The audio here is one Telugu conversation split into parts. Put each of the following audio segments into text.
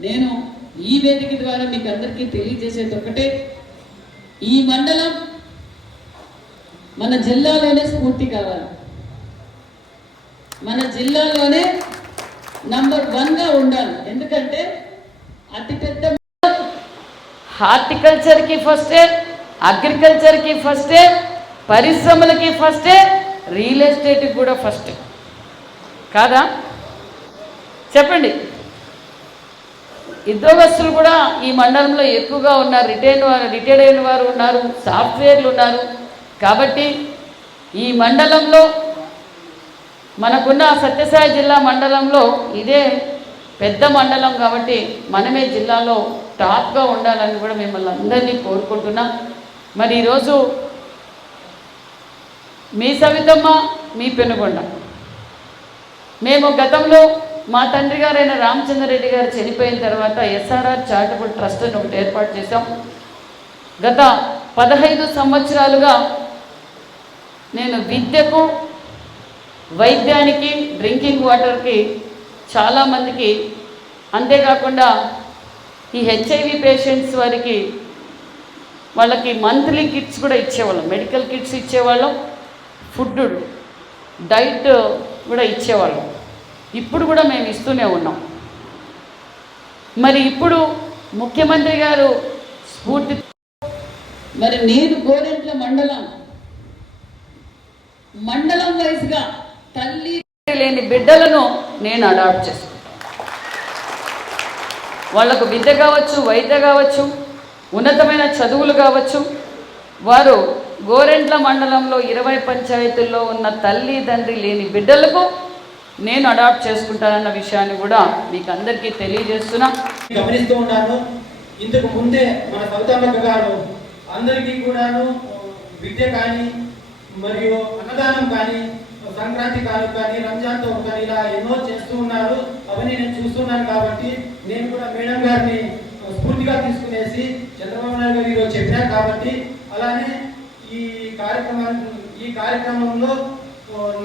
నేను ఈ వేదిక ద్వారా మీకు అందరికీ తెలియజేసేది ఒకటే ఈ మండలం మన జిల్లాలోనే స్ఫూర్తి కావాలి. మన జిల్లాలోనే నంబర్ వన్గా ఉండాలి. ఎందుకంటే అతిపెద్ద హార్టికల్చర్కి ఫస్టే అగ్రికల్చర్కి ఫస్టే పరిశ్రమలకి ఫస్టే రియల్ ఎస్టేట్కి కూడా ఫస్ట్ కాదా? చెప్పండి. ఉద్యోగస్తులు కూడా ఈ మండలంలో ఎక్కువగా ఉన్నారు. రిటైర్డ్ వారు రిటైర్డ్ అయిన వారు ఉన్నారు సాఫ్ట్వేర్లు ఉన్నారు. కాబట్టి ఈ మండలంలో మనకున్న సత్యసాయి జిల్లా మండలంలో ఇదే పెద్ద మండలం కాబట్టి మనమే జిల్లాలో టాప్గా ఉండాలని కూడా మిమ్మల్ని అందరినీ కోరుకుంటున్నాం. మరి ఈరోజు మీ సవితమ్మ మీ పెనుగొండ. మేము గతంలో మా తండ్రి గారైన రామచంద్రరెడ్డి గారు చనిపోయిన తర్వాత ఎస్ఆర్ఆర్ చారిటబుల్ ట్రస్ట్ అని ఒకటి ఏర్పాటు చేశాం. గత పదహైదు సంవత్సరాలుగా నేను విద్యకు వైద్యానికి డ్రింకింగ్ వాటర్కి చాలామందికి అంతేకాకుండా ఈ హెచ్ఐవి పేషెంట్స్ వారికి వాళ్ళకి మంత్లీ కిట్స్ కూడా ఇచ్చేవాళ్ళం. మెడికల్ కిట్స్ ఇచ్చేవాళ్ళం. ఫుడ్ డైట్ కూడా ఇచ్చేవాళ్ళం. ఇప్పుడు కూడా మేము ఇస్తూనే ఉన్నాం. మరి ఇప్పుడు ముఖ్యమంత్రి గారు స్ఫూర్తి మరి నేను గోరెంట్ల మండలం మండలం వైజ్గా తల్లి లేని బిడ్డలను నేను అడాప్ట్ చేసుకుంటాను వాళ్ళకు విద్య కావచ్చు వైద్య కావచ్చు ఉన్నతమైన చదువులు కావచ్చు. వారు గోరెంట్ల మండలంలో ఇరవై పంచాయతీల్లో ఉన్న తల్లి తండ్రి లేని బిడ్డలకు నేను అడాప్ట్ చేసుకుంటానన్న విషయాన్ని కూడా మీకు అందరికీ తెలియజేస్తున్నా. గమనిస్తూ ఉన్నాను. ఇంతకు ముందే మన సౌతమ్మక్క గారు అందరికీ కూడాను విద్య కానీ మరియు అన్నదానం కానీ సంక్రాంతి కాను కానీ రంజాన్తో కానీ ఇలా ఎన్నో చేస్తూ ఉన్నారు. అవన్నీ నేను చూస్తున్నాను కాబట్టి నేను కూడా మేడం గారిని స్ఫూర్తిగా తీసుకునేసి చంద్రబాబు నాయుడు గారు ఈరోజు చెప్పారు కాబట్టి అలానే ఈ కార్యక్రమాన్ని ఈ కార్యక్రమంలో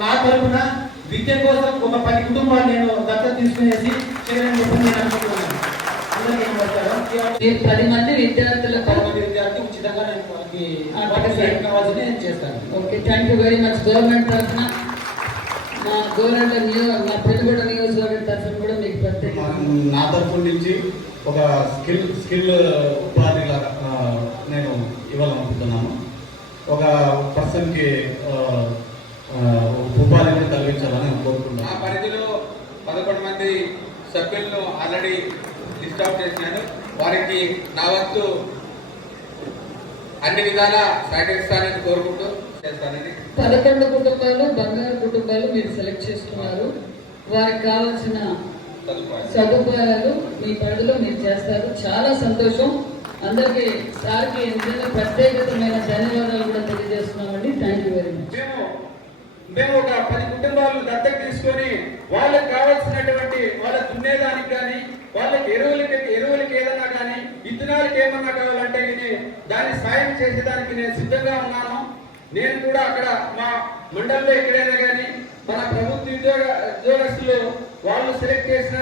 నా తరఫున విద్య కోసం ఒక పది కుటుంబాలు నేను దత్తత తీసుకునేసి చేయాలని చెప్పి నేను అనుకుంటున్నాను పది మంది విద్యార్థులకు పది మంది విద్యార్థి ఉచితంగా నేను వాళ్ళకి కావాల్సింది నేను చేస్తాను. Okay thank you very much government తరఫున మా గవర్నమెంట్ మా నియోజకవర్గం తరఫున కూడా మీకు ప్రత్యేక నా తరఫు నుంచి ఒక స్కిల్ స్కిల్ ఉపాధి నేను ఇవ్వాలనుకుంటున్నాను. ఒక పర్సన్కి ఉపాధిని కలిగించాలని మా కోరుకుంటున్నాను. పరిధిలో పదకొండు మంది సభ్యులను ఆల్రెడీ లిస్ట్ అవుట్ చేసినాను వారికి నా వంతు అన్ని విధాల సహకరిస్తానని కోరుకుంటూ చేస్తానని. పదకొండు కుటుంబాలు బంగారు కుటుంబాలు మీరు సెలెక్ట్ చేసుకున్నారు. వారికి కావాల్సిన సదుపాయం సదుపాయాలు మీ పరిధిలో మీరు చేస్తారు. చాలా సంతోషం. అందరికీ సార్కి నిజంగా ప్రత్యేకతమైన ధన్యవాదాలు కూడా తెలియజేస్తున్నామండి. థ్యాంక్ యూ వెరీ మచ్ మేము ఒక పది కుటుంబాలను దత్తత తీసుకొని వాళ్ళకి కావాల్సినటువంటి వాళ్ళ దున్నేదానికి కానీ వాళ్ళకి ఎరువులకి ఎరువులకి ఏదన్నా కానీ విత్తనాలకి ఏమన్నా కావాలంటే ఇది దాన్ని సాయం చేసేదానికి నేను సిద్ధంగా ఉన్నాను. నేను కూడా అక్కడ మా మండలంలో ఎక్కడైనా కానీ మన ప్రభుత్వ ఉద్యోగ ఉద్యోగస్తులు వాళ్ళు సెలెక్ట్ చేసిన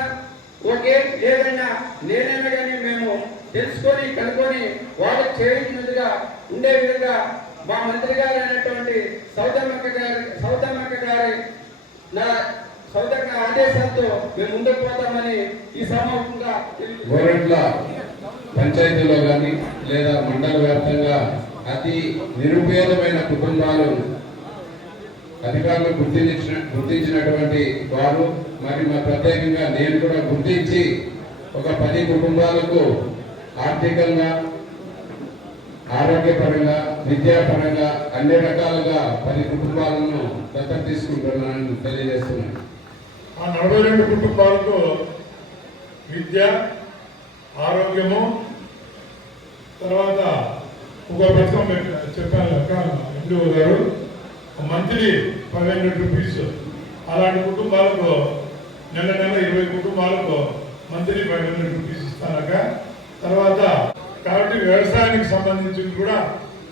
ఓకే ఏదైనా నేనైనా కానీ మేము తెలుసుకొని కనుక్కొని వాళ్ళకి చేయించినట్టుగా ఉండే విధంగా మా మంత్రి గారు అయినటువంటి సౌతమ్మక్క గారి సౌతమ్మక్క గారి నా సౌతమ్మ ఆదేశంతో మేము ముందుకు పోతామని ఈ సమూహంగా గోరెంట్ల పంచాయతీలో కానీ లేదా మండల వ్యాప్తంగా అతి నిరుపేదమైన కుటుంబాలు అధికారులు గుర్తించిన గుర్తించినటువంటి వారు మరి మా ప్రత్యేకంగా నేను కూడా గుర్తించి ఒక పది కుటుంబాలకు ఆర్థికంగా ఆరోగ్యపరంగా విద్యాపరంగా అన్ని రకాలుగా పది కుటుంబాలను దత్తత తీసుకుంటున్నానని తెలియజేస్తున్నాను. ఆ నలభై రెండు కుటుంబాలకు విద్య ఆరోగ్యము తర్వాత ఒక పథకం చెప్పాను అక్క ఎండు గారు మంత్లీ ఫైవ్ హండ్రెడ్ రూపీస్. అలాంటి కుటుంబాలకు నెల నెల ఇరవై కుటుంబాలకు మంత్లీ ఫైవ్ హండ్రెడ్ రూపీస్ ఇస్తానక తర్వాత కాబట్టి వ్యవసాయానికి సంబంధించి కూడా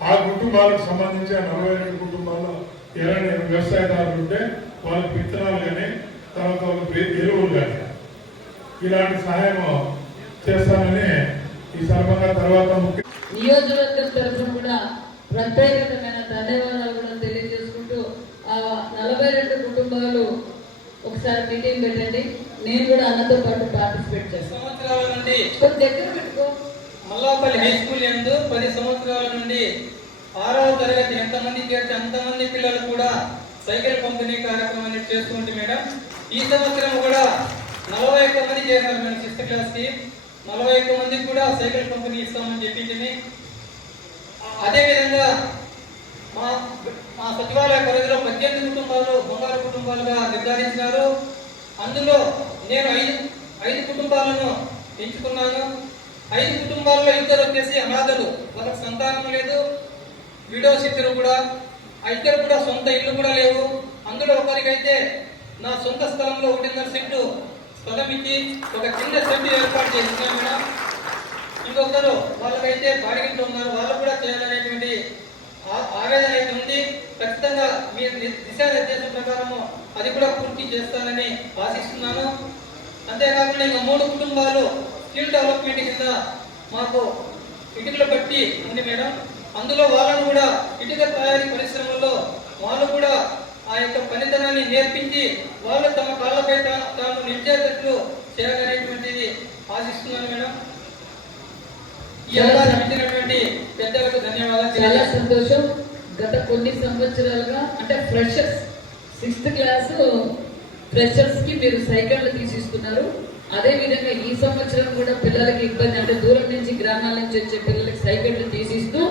ఆ కుటుంబాలకు సంబంధించి ఆ నలభై రెండు కుటుంబాల్లో ఎవరైనా వ్యవసాయదారులు ఉంటే వాళ్ళకి విత్తనాలు కానీ తర్వాత వాళ్ళకి ఎరువులు కానీ ఇలాంటి సహాయం చేస్తానని ఈ సందర్భంగా తర్వాత ముఖ్య నియోజకవర్గం తరఫున కూడా ప్రత్యేకమైన ధన్యవాదాలు కూడా తెలియజేసుకుంటూ ఆ నలభై రెండు కుటుంబాలు ఒకసారి మీటింగ్ పెట్టండి. నేను కూడా అన్నతో పాటు పార్టిసిపేట్ చేస్తాను. దగ్గర పెట్టుకో హై స్కూల్ ఎందు పది సంవత్సరాల నుండి ఆరవ తరగతి ఎంతమంది చేస్తే అంతమంది పిల్లలు కూడా సైకిల్ పంపిణీ కార్యక్రమాన్ని చేస్తుంది మేడం. ఈ సంవత్సరం కూడా నలభై ఒక్క మంది చేశారు మేడం సిక్స్త్ క్లాస్కి నలభై ఒక్క మందికి కూడా సైకిల్ పంపిణీ ఇస్తామని చెప్పించింది. అదేవిధంగా మా మా సచివాలయ పరిధిలో పద్దెనిమిది కుటుంబాలు బంగారు కుటుంబాలుగా నిర్ధారించినారు. అందులో నేను ఐదు ఐదు కుటుంబాలను ఎంచుకున్నాను. ఐదు కుటుంబాల్లో ఇద్దరు వచ్చేసి అనాథలు. వాళ్ళకి సంతానం లేదు. విడోస్ ఇద్దరు కూడా ఆ ఇద్దరు కూడా సొంత ఇల్లు కూడా లేవు. అందులో ఒకరికైతే నా సొంత స్థలంలో ఒకటిన్నర సెంటు స్థలం ఇచ్చి ఒక చిన్న సెంటు ఏర్పాటు చేసినాను మేడం. ఇంకొకరు వాళ్ళకైతే బాడిగింట్లో ఉన్నారు. వాళ్ళు కూడా చేయాలనేటువంటి ఆవేదన అయితే ఉంది. ఖచ్చితంగా మీ దిశానిర్దేశం ప్రకారము అది కూడా పూర్తి చేస్తానని ఆశిస్తున్నాను. అంతేకాకుండా ఇంకా మూడు కుటుంబాలు స్కిల్ డెవలప్మెంట్ కింద మాకు ఇటుకలు బట్టి ఉంది మేడం. అందులో వాళ్ళను కూడా ఇటుక తయారీ పరిశ్రమల్లో వాళ్ళు కూడా ఆ యొక్క పనితనాన్ని నేర్పించి వాళ్ళు తమ కాళ్ళపై తా- తాము నిలిచేటట్లు చేయాలనేటువంటిది ఆశిస్తున్నాను మేడం. ఇచ్చినటువంటి పెద్దలకు ధన్యవాదాలు చాలా. సంతోషం. గత కొన్ని సంవత్సరాలుగా అంటే ఫ్రెషర్స్ సిక్స్త్ క్లాస్ ఫ్రెషర్స్కి మీరు సైకిళ్ళు తీసిస్తున్నారు. అదే విధంగా ఈ సంవత్సరం కూడా పిల్లలకి ఇబ్బంది అంటే దూరం నుంచి గ్రామాల నుంచి వచ్చే పిల్లలకి సైకిళ్ళు తీసిస్తూ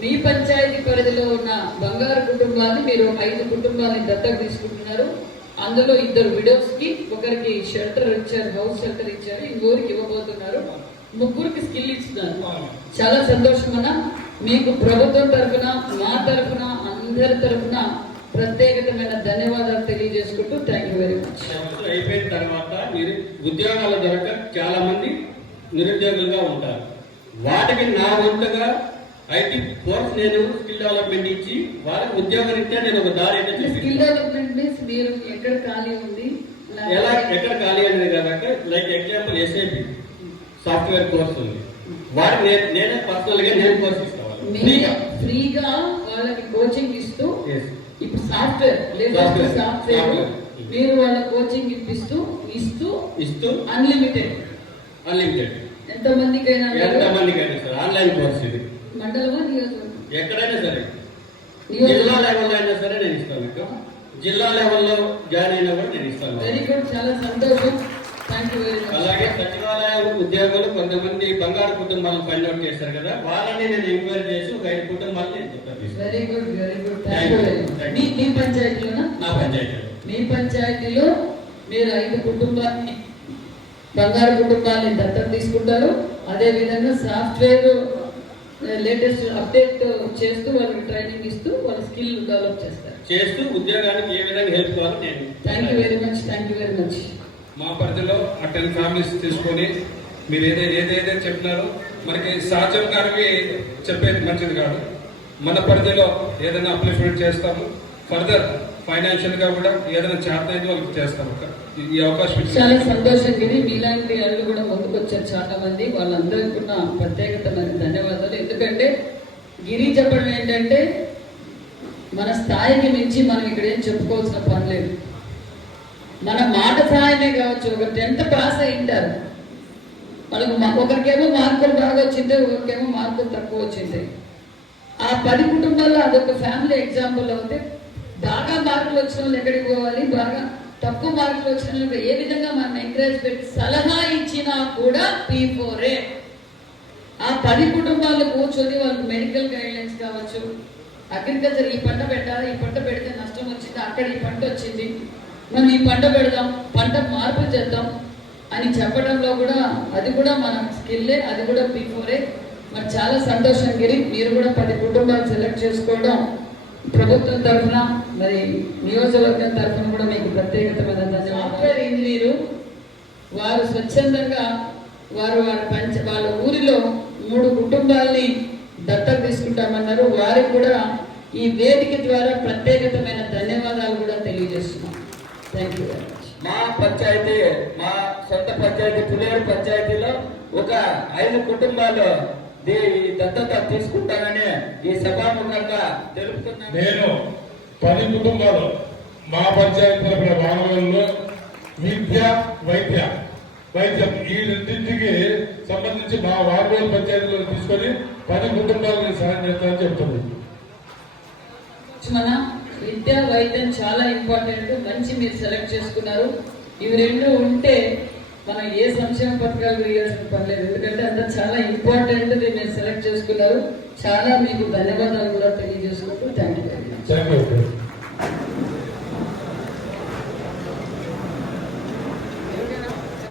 మీ పంచాయతీ పరిధిలో ఉన్న బంగారు కుటుంబాన్ని మీరు ఐదు కుటుంబాన్ని దత్తత తీసుకుంటున్నారు. అందులో ఇద్దరు విడోస్కి ఒకరికి షెల్టర్ ఇచ్చారు హౌస్ షెల్టర్ ఇచ్చారు ఇంకోరికి ఇవ్వబోతున్నారు. ముగ్గురికి స్కిల్ ఇస్తున్నారు. చాలా సంతోషం అన్న. మీకు ప్రభుత్వం తరఫున మా తరఫున అందరి తరఫున ప్రత్యేకమైన ధన్యవాదాలు తెలియజేసుకుంటూ థ్యాంక్ యూ వెరీ మచ్ అయిపోయిన తర్వాత నిరు ఉద్యోగాలు దొరక చాలా మంది నిరుద్యోగులుగా ఉంటారు. వాటికి నా వంతుగా ఐటీ కోర్స్ నేను స్కిల్ డెవలప్మెంట్ ఇచ్చి వాళ్ళకి ఉద్యోగం ఇస్తే నేను ఒక దారి అయితే స్కిల్ డెవలప్మెంట్ మీన్స్ మీరు ఎక్కడ ఖాళీ ఉంది ఎలా ఎక్కడ ఖాళీ అనేది కాబట్టి like example SIP software course ఉంది. వాటికి నేను నేనే పర్సనల్గా నేను కోర్స్ ఇస్తాను మీరు ఫ్రీగా వాళ్ళకి కోచింగ్ ఇస్తూ సాఫ్ట్వేర్ లేటెస్ట్. సాఫ్ట్వేర్. మీరు వాళ్ళ కోచింగ్ ఇప్పిస్తూ ఇస్తూ ఇస్తూ అన్లిమిటెడ్ అన్లిమిటెడ్ ఎంత మందికైనా ఎంత మందికి అయినా సరే ఆన్లైన్ కోర్స్ ఇది. మండలమా నియోజకవర్గం ఎక్కడైనా సరే. జిల్లా లెవెల్లో అయినా సరే నేను ఇస్తాను మీకు. జిల్లా లెవెల్లో జాయిన్ అయినా కూడా నేను ఇస్తాను. వెరీ గుడ్ చాలా సంతోషం. అలాగే సచివాలయ ఉద్యోగులు కొంతమంది బంగారు కుటుంబాలను ఫైండ్ అవుట్ చేశారు కదా వాళ్ళని నేను ఎంక్వైరీ చేసి ఒక ఐదు కుటుంబాలు నేను చెప్తాను very good very good thank you very much మీ మీ పంచాయతీలోనా? నా పంచాయతీ. మీ పంచాయతీలో మీరు ఐదు కుటుంబాన్ని బంగారు కుటుంబాన్ని దత్తత తీసుకుంటారు. అదే విధంగా సాఫ్ట్వేర్ లేటెస్ట్ అప్డేట్ చేస్తూ వాళ్ళకి ట్రైనింగ్ ఇస్తూ వాళ్ళ స్కిల్ డెవలప్ చేస్తారు. చేస్తూ ఉద్యోగానికి ఏ విధంగా హెల్ప్ కావాలో thank you very much thank you very much మా పరిధిలో ఆ టెన్ ఫ్యామిలీస్ తీసుకొని మీరు ఏదే ఏదైతే చెప్పినారో మనకి సాధ్యం గారికి చెప్పేది మంచిది కాదు. మన పరిధిలో ఏదైనా అప్లిమెంట్ చేస్తాము. ఫర్దర్ ఫైనాన్షియల్గా కూడా ఏదైనా చేతనైతే వాళ్ళకి చేస్తాము. ఈ- అవకాశం చాలా సంతోషం గిరి. మీలాంటి వాళ్ళు కూడా ముందుకు వచ్చారు చాలా మంది. వాళ్ళందరికీ కూడా ప్రత్యేకతమైన ధన్యవాదాలు. ఎందుకంటే గిరి చెప్పడం ఏంటంటే మన స్థాయికి మించి మనం ఇక్కడ ఏం చెప్పుకోవాల్సిన పని లేదు. మన మాట సహాయమే కావచ్చు. ఒక టెన్త్ పాస్ అయింటారు వాళ్ళకు ఒకరికేమో మార్కులు బాగా వచ్చింటే ఒకరికేమో మార్కులు తక్కువ వచ్చింది. ఆ పది కుటుంబాల్లో అదొక ఫ్యామిలీ ఎగ్జాంపుల్ అవుతే బాగా మార్కులు వచ్చిన వాళ్ళు ఎక్కడికి పోవాలి? బాగా తక్కువ మార్కులు వచ్చిన వాళ్ళు ఏ విధంగా మనం ఎంకరేజ్ పెట్టి సలహా ఇచ్చినా కూడా పీ ఫోరే ఆ పది కుటుంబాలు కూర్చొని వాళ్ళకి మెడికల్ గైడ్లైన్స్ కావచ్చు అగ్రికల్చర్ ఈ పంట పెట్టాలి ఈ పంట పెడితే నష్టం వచ్చింది అక్కడ ఈ పంట వచ్చింది మనం ఈ పంట పెడదాం పంట మార్పు చేద్దాం అని చెప్పడంలో కూడా అది కూడా మన స్కిల్లే అది కూడా బిఫోరే మరి చాలా సంతోషం గిరి. మీరు కూడా పది కుటుంబాలు సెలెక్ట్ చేసుకోవడం ప్రభుత్వం తరఫున మరి నియోజకవర్గం తరఫున కూడా మీకు ప్రత్యేకతమైన సాఫ్ట్వేర్ ఇంజనీరు వారు స్వచ్ఛందంగా వారు వారి పంచ వాళ్ళ ఊరిలో మూడు కుటుంబాల్ని దత్తత తీసుకుంటామన్నారు. వారికి కూడా ఈ వేదిక ద్వారా ప్రత్యేకతమైన ధన్యవాదాలు కూడా తెలియజేస్తున్నాం. థ్యాంక్ యూ మా పంచాయతీ మా సొంత పంచాయతీ పులేరు పంచాయతీలో ఒక ఐదు కుటుంబాలు దత్తత తీసుకుంటానని ఈ సభాముఖంగా తెలుపుతున్నాను. నేను పది కుటుంబాలు మా పంచాయతీ వానవల్లో విద్య వైద్య వైద్యం ఈ రెండింటికి సంబంధించి మా వారవేలు పంచాయతీలో తీసుకొని పది కుటుంబాలను సాయం చేస్తానని చెప్తుంది మన విద్య వైద్యం చాలా ఇంపార్టెంట్. మంచి మీరు సెలెక్ట్ చేసుకున్నారు. ఇవి రెండు ఉంటే మనం ఏ సంక్షేమ పథకాలు వేయాల్సిన పర్లేదు ఎందుకంటే అంత చాలా ఇంపార్టెంట్ మీరు సెలెక్ట్ చేసుకున్నారు. చాలా మీకు ధన్యవాదాలు కూడా తెలియజేసుకుంటూ థ్యాంక్ యూ వెరీ మచ్